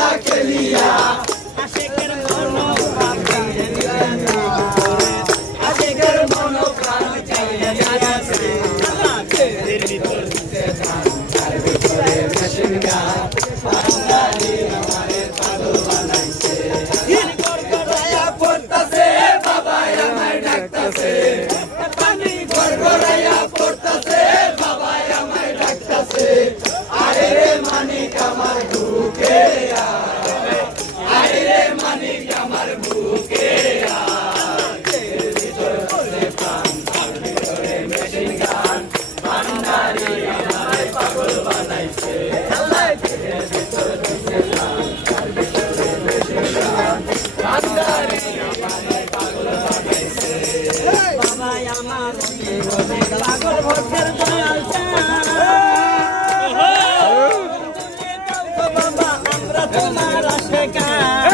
খেলা খেলিয়া আশেকের মনোভাব আশেকের মনোপ্রাণ চাইয়া গেছে এর ভিতর দিতে ধান তার ভিতরে মেশিন গান বাঙালি আমারে পাগল বানাইছে গড়গড়াইয়া পড়তাছে বাবা আমায় ডাকতাছে পানি গড়গড়াইয়া পড়তাছে বাবা আমায় ডাকতাছে আরে রে মানিক আমার বুকে আরে রে মানিক আমার বুকে এর ভিতর বসে প্রাণ তার ভিতরে মেশিন গান ভান্ডারি আমায় পাগল বানাইছে এর ভিতর বসে প্রাণ তার ভিতরে মেশিন গান ভান্ডারি আমায় পাগল বানাইছে বাবা আমার পাগল ভক্তের দয়াল বাবা আমরা তোমার আশেকার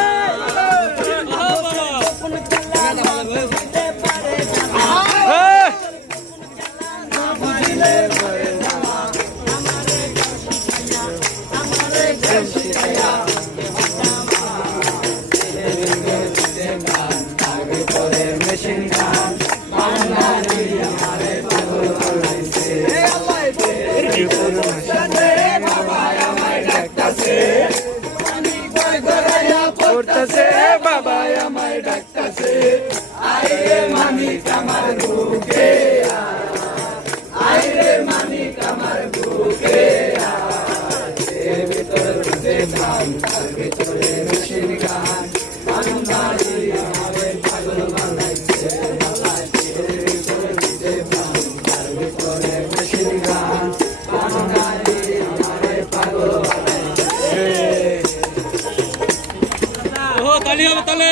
মেশিন গান বাঙালি আমারে পাগল বানাইছে বাবা আমায় ডাকতাছে পানি গড়গড়াইয়া পড়তাছে বাবা আমায় ডাকতাছে আয় রে মানিক আমার বুকে আয় রে মানিক আমার বুকে এর ভিতর যে ধান তার ভিতরে মেশিন গান বাঙালি আমারে পাগল বানাইছে এর ভিতরে যে ধান তার ভিতরে মেশিন গান বাঙালি আমারে পাগল বানাইছে তালি হবে তালে